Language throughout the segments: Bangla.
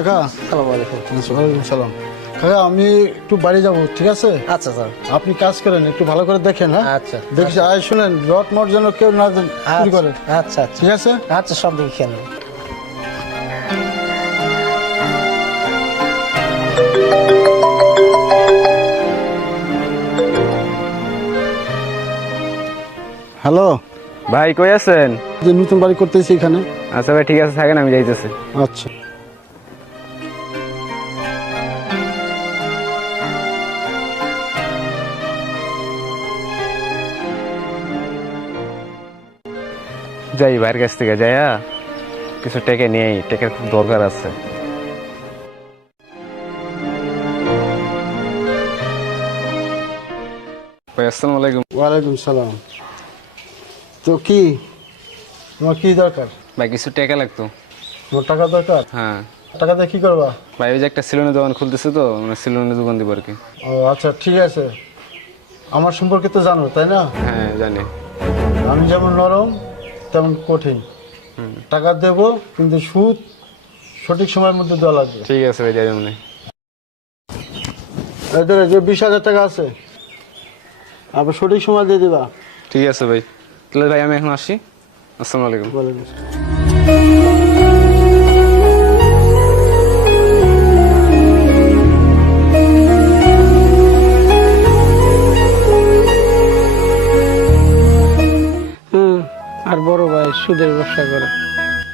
কাকা আসসালামু আলাইকুম। ওয়ালাইকুম সালাম। কাকা আমি একটু বাড়ি যাব, ঠিক আছে? আচ্ছা স্যার। আপনি কাজ করেন, একটু ভালো করে দেখেন। হ্যাঁ আচ্ছা দেখি আয় শুনেন, রড মট যেন কেউ না চুরি করে। আচ্ছা আচ্ছা ঠিক আছে? আচ্ছা, সব দিকে খেয়াল রাখবেন। হ্যালো ভাই কই আছেন? যে নতুন বাড়ি করতেছি এখানে। আচ্ছা ভাই ঠিক আছে, থাকেন, আমি যাইতেছি। আচ্ছা যাই ভাইয়ের কাছ থেকে যাইয়া কিছু টেকে নিয়ে টেকের খুব দরকার আছে। ভাই আসসালামু আলাইকুম। ওয়ালাইকুম সালাম। তো কি তোমার কি দরকার? ভাই কিছু টেকা লাগতো। তোমার টাকা দরকার? হ্যাঁ টাকা দিয়ে কি করবা? ভাই ওই যে একটা সেলুনের দোকান খুলতেছে, তো মানে সেলুনের দোকান দিব আর কি। ও আচ্ছা ঠিক আছে। আমার সম্পর্কে তো জানো তাই না? হ্যাঁ জানি। আমি যেমন নরম তেমন কঠিন। টাকা দেব, কিন্তু সুদ সঠিক সময়ের মধ্যে দেওয়া লাগবে। ঠিক আছে ভাই, যাই মনে। এদের যে 20,000 টাকা আছে, আবার সঠিক সময় দিয়ে দিবা। ঠিক আছে ভাই, তাহলে ভাই আমি এখন আসি। আসসালামু আলাইকুম। ওয়ালাইকুম আসসালাম। আর বড় ভাই সুদের ব্যবসা করে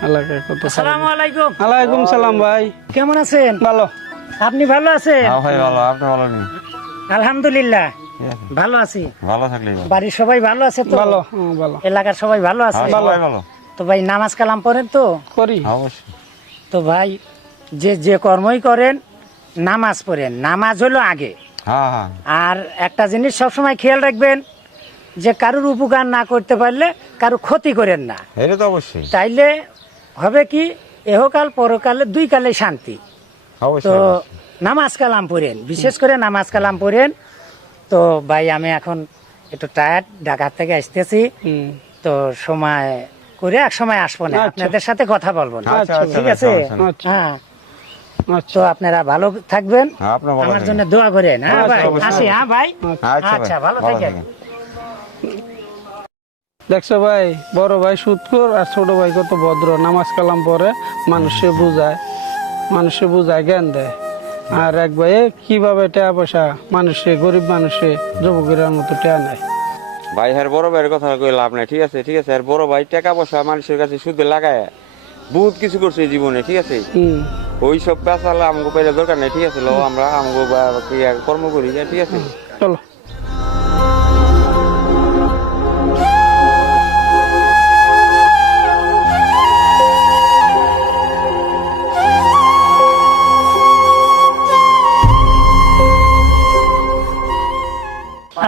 এলাকায় কত। আসসালামু আলাইকুম। ওয়ালাইকুম সালাম ভাই। কেমন আছেন? ভালো। আপনি ভালো আছেন? ভাই ভালো, আপনি ভালো নেই? আলহামদুলিল্লাহ ভালো আছি। ভালো থাকলেই ভালো। বাড়ির সবাই ভালো আছে তো? ভালো ভালো এলাকার সবাই ভালো আছে? হ্যাঁ, সবাই ভালো। তো ভাই নামাজ কালাম পড়েন তো? করি। অবশ্যই। তো ভাই যে যে কর্মই করেন নামাজ পড়েন, নামাজ হলো আগে। হ্যাঁ হ্যাঁ। আর একটা জিনিস সবসময় খেয়াল রাখবেন, যে কারোর উপকার না করতে পারলে কারো ক্ষতি করেন না। এটা তো অবশ্যই। তাইলে হবে কি, এহকাল পরকালে দুই কালে শান্তি। তো অবশ্যই। নামাজ কালাম পড়েন, বিশেষ করে নামাজ কালাম পড়েন। তো ভাই আমি এখন একটু টায়ার্ড, ঢাকা থেকে আসতেছি। তো সময় করে এক সময় আসবো না, আচ্ছা। আপনাদের সাথে কথা বলবো না। আচ্ছা, আচ্ছা, ঠিক আছে? আচ্ছা। হ্যাঁ, আচ্ছা তো আপনারা ভালো থাকবেন, হ্যাঁ, আপনার ভালো আমার থাকবেন। জন্য দোয়া করেন। হ্যাঁ আচ্ছা, ভাই, অবশ্যই। আসি। হ্যাঁ ভাই, আচ্ছা ভাই, আচ্ছা ভালো থাকেন। দেখছো ভাই, বড় ভাই সুদখোর আর ছোট ভাই কত ভদ্র, নামাজ কালাম পড়ে, মানুষে বুঝায় জ্ঞান দেয়। আর এক ভাইয়ে কিভাবে টাকা পয়সা মানুষে, গরিব মানুষে যুবকের মতো টাকা নেয়। ভাই হ্যাঁ, বড় ভাইয়ের কথা কই লাভ নাই। ঠিক আছে ঠিক আছে। আর বড় ভাই টাকা পয়সা মানুষের কাছে সুদে লাগায় বহুত কিছু করছে এই জীবনে। ঠিক আছে, ওই সব পেশালে আমাকে পাইলে দরকার নেই। ঠিক আছে, লো আমরা আমাকে কর্ম করি। ঠিক আছে, চলো।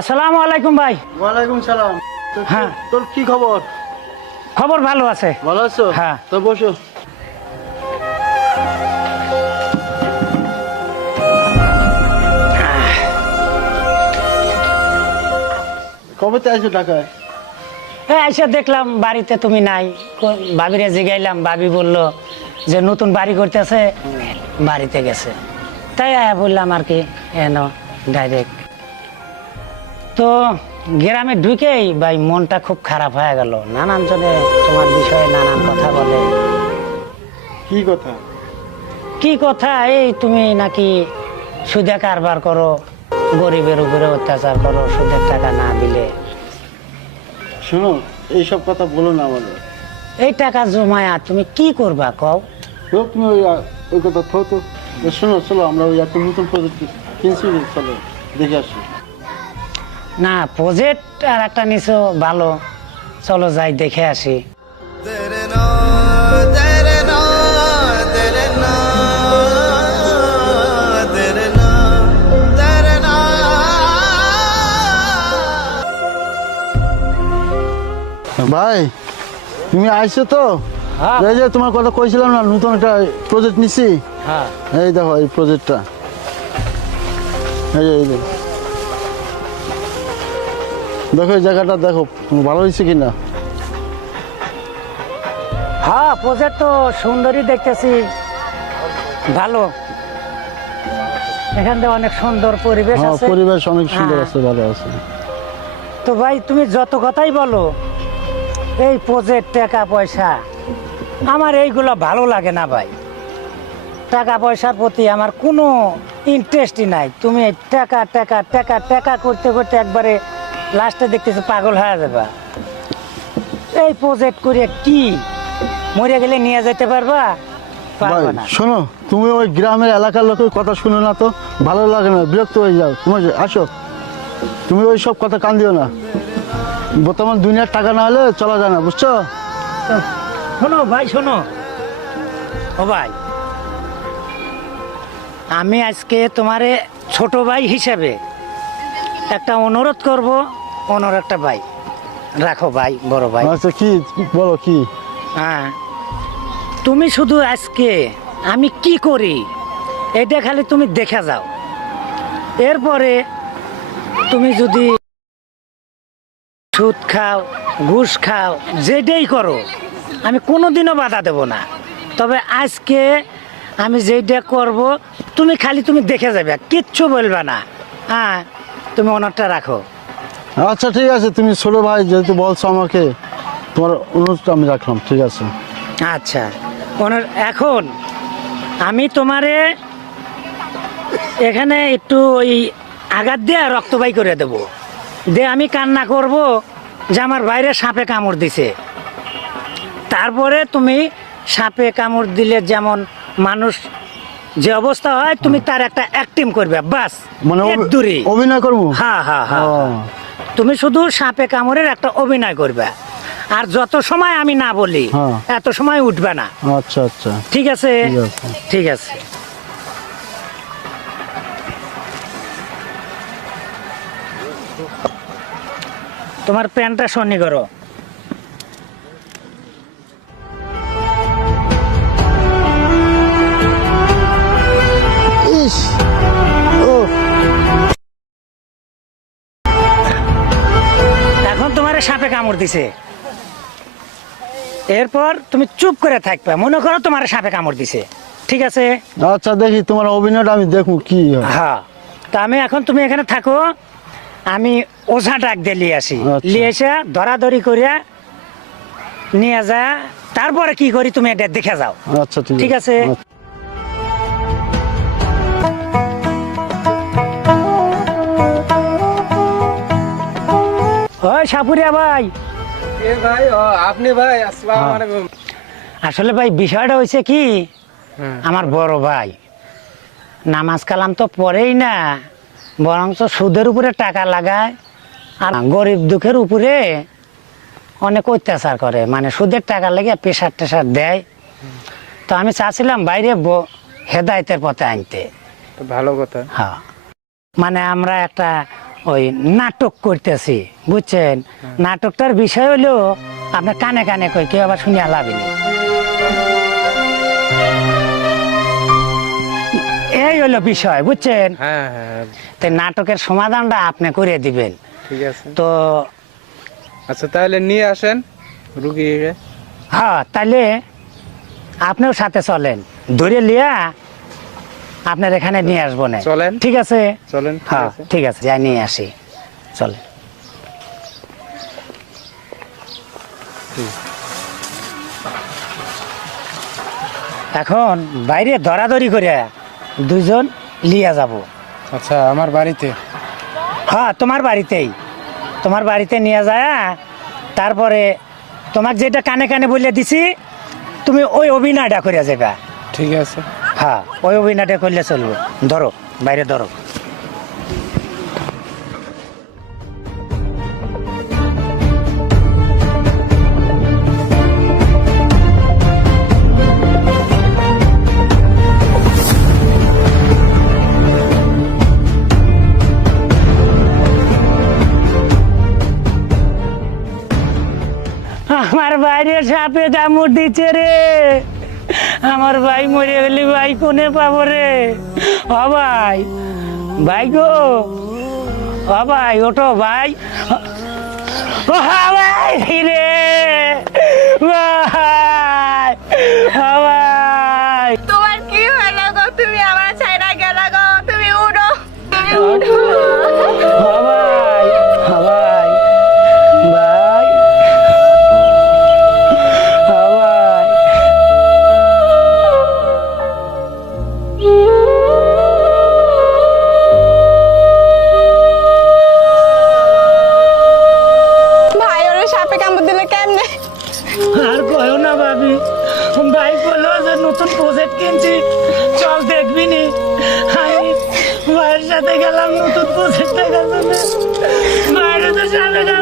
আসসালামু আলাইকুম ভাই। ওয়ালাইকুম সালাম। হ্যাঁ। তোর কি খবর? খবর ভালো আছে। ভালো আছো? হ্যাঁ। তো বসো। কবে তো আইছো ঢাকায়? হ্যাঁ, এসে দেখলাম বাড়িতে তুমি নাই। ভাবিরে জিগাইলাম, ভাবি বলল যে নতুন বাড়ি করতেছে, বাড়িতে গেছে। তাই বললাম আর কি, এনো ডাইরেক্ট। তো গ্রামে ঢুকেই ভাই মনটা খুব খারাপ হয়ে গেল। নানান জনে তোমার বিষয়ে নানান কথা বলে। কি কথা? কি কথা? এই তুমি নাকি সুদে কারবার করো, গরিবের উপরে অত্যাচার করো, সুদের টাকা না দিলে। শোনো, এইসব কথা বলো না আমাদের। এই টাকা জমায়া তুমি কি করবা কও? তো তুমি ওই কথা থো তো। শোনো, চলো আমরা ওই একটা নতুন প্রজেক্ট কিনছি, চলো দেখে আসি। না, প্রজেক্ট আর একটা নিছো ভালো, চলো যাই দেখে আসি। ভাই তুমি আইছো তো? হ্যাঁ। এই যে তোমার কথা কইছিলাম না, নতুন একটা প্রজেক্ট নিছি। হ্যাঁ। এই দেখো এই প্রজেক্টটা, এই যে দেখো এই জায়গাটা দেখো ভালো হয়েছে কিনা। হ্যাঁ, প্রজেক্ট তো সুন্দরই দেখতেছি। ভালো, এখান থেকে অনেক সুন্দর পরিবেশ হ্যাঁ আছে। পরিবেশ অনেক সুন্দর হ্যাঁ। আছে, ভালো আছে। তো ভাই তুমি যত কথাই বলো, এই প্রজেক্ট টাকা পয়সা আমার এইগুলো ভালো লাগে না ভাই। টাকা পয়সার প্রতি আমার কোনো ইন্টারেস্টই নাই। তুমি এই টাকা টাকা টাকা টাকা করতে করতে একবারে লাস্টে দেখতেছি পাগল হয়ে যাবা। এই প্রজেক্ট করে কি মরে গেলে নিয়ে যেতে পারবা? ভাই পারবা না। শোনো, তুমি ওই গ্রামের এলাকার লোকের কথা শুনো না তো, ভালো লাগে না, বিরক্ত হয়ে যাও। তুমি আসো, তুমি ওই সব কথা কান দিও না। বর্তমান দুনিয়ার টাকা না হলে চলা যায় না, বুঝছো? শোনো ভাই, শোনো ও ভাই, আমি আজকে তোমারে ছোট ভাই হিসেবে একটা অনুরোধ করব। অনুরোধটা ভাই রাখো ভাই, বড় ভাই। আচ্ছা কি বলো, কি? হ্যাঁ, তুমি শুধু আজকে আমি কি করি এটা খালি তুমি দেখে যাও। এরপরে তুমি যদি সুদ খাও, ঘুষ খাও, যেটাই করো, আমি কোনোদিনও বাধা দেব না। তবে আজকে আমি যেটা করব তুমি খালি তুমি দেখে যাবে, কিচ্ছু বলবে না। হ্যাঁ, তুমি অনারটা রাখো। আচ্ছা ঠিক আছে, তুমি ছোট ভাই যেহেতু বলছো আমাকে, তোমার অনুরোধটা আমি রাখলাম, ঠিক আছে। আচ্ছা, এখন আমি তোমারে এখানে একটু ওই আঘাত দিয়ে রক্ত বাই করে দেব, দিয়ে আমি কান্না করব যে আমার বাইরে সাপে কামড় দিছে। তারপরে তুমি সাপে কামড় দিলে যেমন মানুষ যে অবস্থা হয়, তুমি তার একটা অ্যাক্টিং করবে, বাস মানে দূরে। অভিনয় করবো? হ্যাঁ হ্যাঁ হ্যাঁ, ও। তুমি শুধু সাপে কামড়ের একটা অভিনয় করবে, আর যত সময় আমি না বলি হ্যাঁ। এত সময় উঠবে না। আচ্ছা আচ্ছা ঠিক আছে, ঠিক আছে। ঠিক আছে। তোমার প্যান্টটা সন্নি করো। ইস, ও এখন তোমার সাপে কামড় দিছে, এরপর তুমি চুপ করে থাকবে, মনে করো তোমার সাপে কামড় দিছে। ঠিক আছে? আচ্ছা দেখি তোমার অভিনয়টা আমি দেখবো কি হয়। হ্যাঁ, তা আমি এখন তুমি এখানে থাকো, আমি ওঝা ডাক দিয়ে নিয়ে আসি। আচ্ছা। নিয়ে এসে ধরাধরি করিয়া নিয়ে যা, তারপরে কি করি তুমি এটা দেখে যাও। আচ্ছা ঠিক আছে। আচ্ছা। ওই সাপুরিয়া ভাই, এ ভাই, আপনি ভাই, আসসালামু আলাইকুম। আসলে ভাই বিষয়টা হয়েছে কি, হ্যাঁ। আমার বড় ভাই নামাজ কালাম তো পড়েই না, বরঞ্চ সুদের উপরে টাকা লাগায় আর গরিব দুঃখের উপরে অনেক অত্যাচার করে, মানে সুদের টাকা লেগে প্রেশার টেশার দেয়। তো আমি চাচ্ছিলাম বাইরে হেদায়েতের পথে আনতে। তো ভালো কথা। হ্যাঁ, মানে আমরা একটা ওই নাটক করতেছি, বুঝছেন? নাটকটার বিষয় হলো আপনার কানে কানে কই, কেউ আবার শুনিয়া লাভিনি। এই হলো বিষয়, বুঝছেন? হ্যাঁ হ্যাঁ, তো নাটকের সমাধানটা আপনি করে দিবেন। ঠিক আছে। তো আচ্ছা তাহলে নিয়ে আসেন রুগীকে। হ্যাঁ, তাহলে আপনিও সাথে চলেন, ধরে লিয়া আপনার এখানে নিয়ে আসবো না। চলেন। ঠিক আছে? চলেন, ঠিক হ্যাঁ আছে। ঠিক আছে, যাই নিয়ে আসি, চলেন। এখন বাইরে ধরাধরি করে দুজন লিয়া যাব। আচ্ছা, আমার বাড়িতে? হ্যাঁ, তোমার বাড়িতেই, তোমার বাড়িতে নিয়ে যায়। তারপরে তোমাকে যেটা কানে কানে বলে দিছি, তুমি ওই অভিনয়টা করে যাবে। ঠিক আছে। হ্যাঁ, ওই অভিনয়টা করলে চলবে। ধরো, বাইরে ধরো। আমার বাইরে সাপে কামড় দিচ্ছে রে, আমার ভাই মরে গেলে ভাই কোনে পাবো রে? ও ভাই, ভাই গো, ও ভাই ওঠো ভাই। ও ভাই রে, ভাই, ও ভাই। তোমার কি হলো গো আর কয়ও না ভাবি, ভাই বললো যে নতুন প্রজেক্ট কিনছি, চল দেখবি নি। আমি ভাইয়ের সাথে গেলাম নতুন প্রজেক্ট দেখার জন্য। বাইরে তো যাবে না,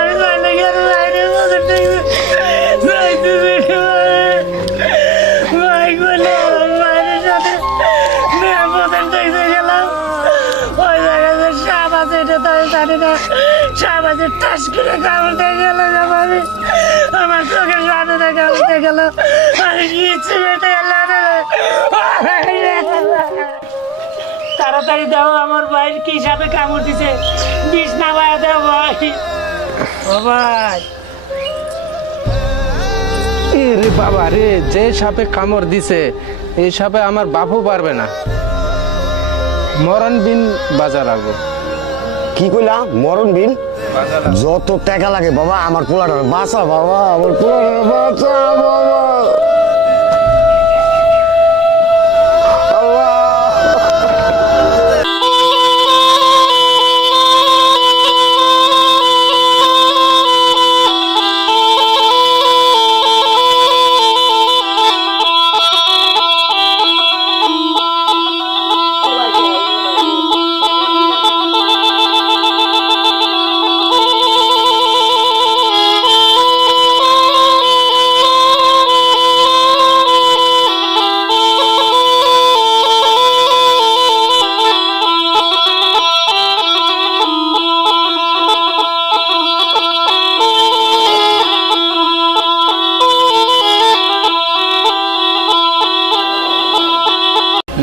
আমি বাইরে গেলে বাইরে প্রজেক্ট দেখবে। ভাই বললো বাইরের সাথে প্রজেক্ট দেখতে গেলাম। ওই জায়গায় সাপ আছে, এটা তো আমি জানি না। সাপ আছে, টাস করে কামড়তে গেল ভাবি, আমার চোখের সামনে কামড়তে গেল। আমি কিচ্ছু বেঁচে গেল না। তাড়াতাড়ি দাও, আমার ভাই কি সাপে কামড় দিছে, বিষ নামায় দাও ভাই। ও ভাই, রে বাবা রে, যে সাপে কামড় দিছে এই সাপে আমার বাপও পারবে না। মরণ বিন বাজার লাগবে। কি কইলা? মরণ বিন? যত টাকা লাগে বাবা আমার পোলাটার বাঁচা, বাবা আমার পোলাটার বাঁচা বাবা।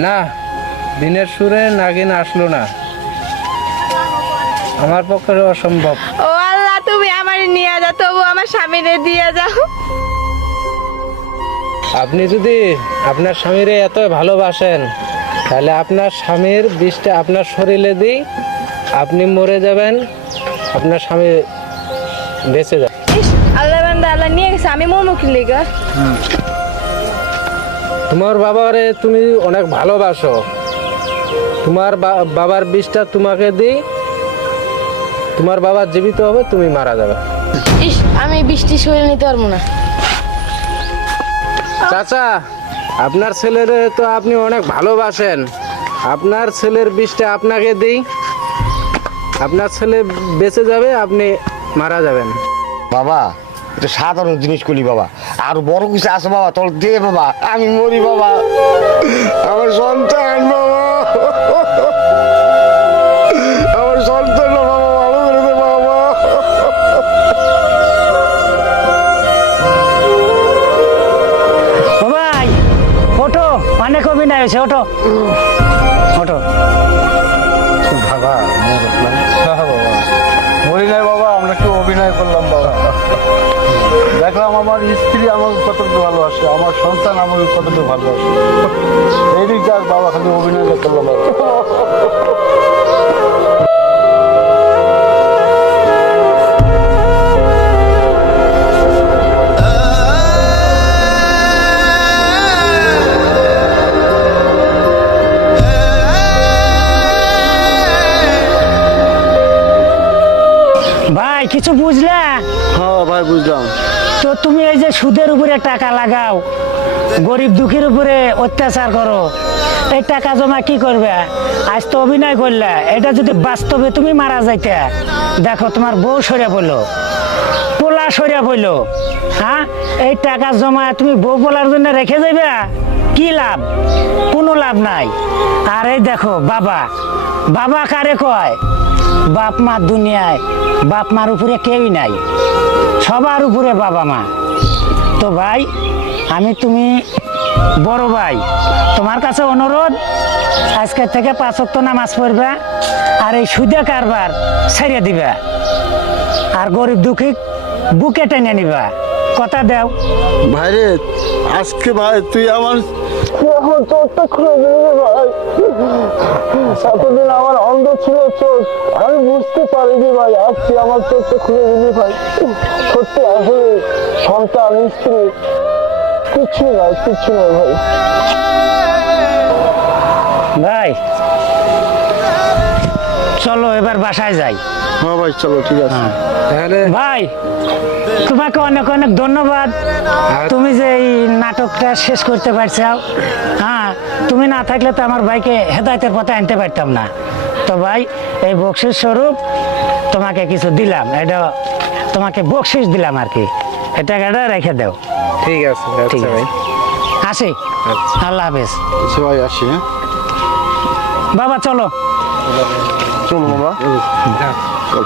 না, দিনের সুরে নাগিন আসলো না, আমার পক্ষে অসম্ভব। ও আল্লাহ, তুমি আমার নিয়ে যাও, তবু আমার স্বামীরে দিয়ে যাও। আপনি যদি আপনার স্বামীরে এত ভালোবাসেন তাহলে আপনার স্বামীর বিষটা আপনার শরীরে দিই, আপনি মরে যাবেন, আপনার স্বামী বেঁচে যাবে। ইস, আল্লাহ বান্দা আল্লাহ নিয়ে গেছে, আমি মরমু কি লিগা? তোমার বাবারে তুমি অনেক ভালোবাসো, তোমার বাবার বিষটা তোমাকে দিই, তোমার বাবা জীবিত হবে, তুমি মারা যাবে। ইস, আমি বৃষ্টি শরীর নিতে পারবো না। চাচা, আপনার ছেলের তো আপনি অনেক ভালোবাসেন, আপনার ছেলের বিষটা আপনাকে দিই, আপনার ছেলে বেঁচে যাবে, আপনি মারা যাবেন। বাবা এটা সাধারণ জিনিস করি বাবা, আর বড় কিছু আছে বাবা, তোর দে বাবা, আমি মরি বাবা, আমার সন্তান বাবা, আমার সন্তান বাবা, ভালো করে দে বাবা। ও ভাই ওঠো, অনেক অভিনয় হয়েছে, ওঠো ওঠো। বাবা মরি নাই বাবা, আমরা কি অভিনয় করলাম বাবা? দেখলাম আমার স্ত্রী আমাকে কতটুকু ভালোবাসে, আমার সন্তান আমাকে কতটুকু ভালোবাসে, এই দিক যাক বাবা, খালি অভিনয় করলাম বাবা। ভাই কিছু বুঝলা? হ্যাঁ ভাই বুঝলাম। তো তুমি এই যে সুদের উপরে টাকা লাগাও, গরিব দুঃখীর উপরে অত্যাচার করো, এই টাকা জমা কি করবে? আজ তো অভিনয় করলে, এটা যদি বাস্তবে তুমি মারা যাইতে, দেখো তোমার বউ সরিয়া পড়লো, পোলা সরিয়া পড়লো, হ্যাঁ এই টাকা জমা তুমি বউ পোলার জন্য রেখে যাবে, কি লাভ? কোনো লাভ নাই। আর এই দেখো বাবা, বাবা কারে কয়? বাপ মা দুনিয়ায়, বাপ মার উপরে কেউই নাই, সবার উপরে বাবা মা। তো ভাই, আমি তুমি বড় ভাই, তোমার কাছে অনুরোধ, আজকের থেকে 5 ওয়াক্ত নামাজ পড়বে, আর এই সুদে কারবার ছেড়ে দিবা, আর গরিব দুঃখী বুকে টেনে নিবা, কথা দাও। ভাইরে আজকে ভাই তুই আমার এখন চোখটা খুলে দিবি ভাই, এতদিন আমার অন্ধ ছিল চোখ, আমি বুঝতে পারিনি ভাই, আজকে আমার চোখটা খুলে দিবি ভাই। সত্যি আসলে সন্তান স্ত্রী কিচ্ছু নাই, কিচ্ছু নাই ভাই। ভাই চলো এবার বাসায় যাই। হ্যাঁ ভাই চলো ঠিক আছে। তাহলে ভাই তোমাকে অনেক অনেক ধন্যবাদ, তুমি যে এই নাটকটা শেষ করতে পারছো। হ্যাঁ, তুমি না থাকলে তো আমার ভাইকে হেদায়েতের পথে আনতে পারতাম না। তো ভাই এই বকশিস স্বরূপ তোমাকে কিছু দিলাম, এটা তোমাকে বকশিস দিলাম আর কি, এই টাকাটা রেখে দাও। ঠিক আছে, ঠিক আচ্ছা আছে, ভাই। আসি, আল্লাহ হাফেজ। আচ্ছা ভাই আসি, হ্যাঁ বাবা চলো। চলো বাবা। হ্যাঁ। চল।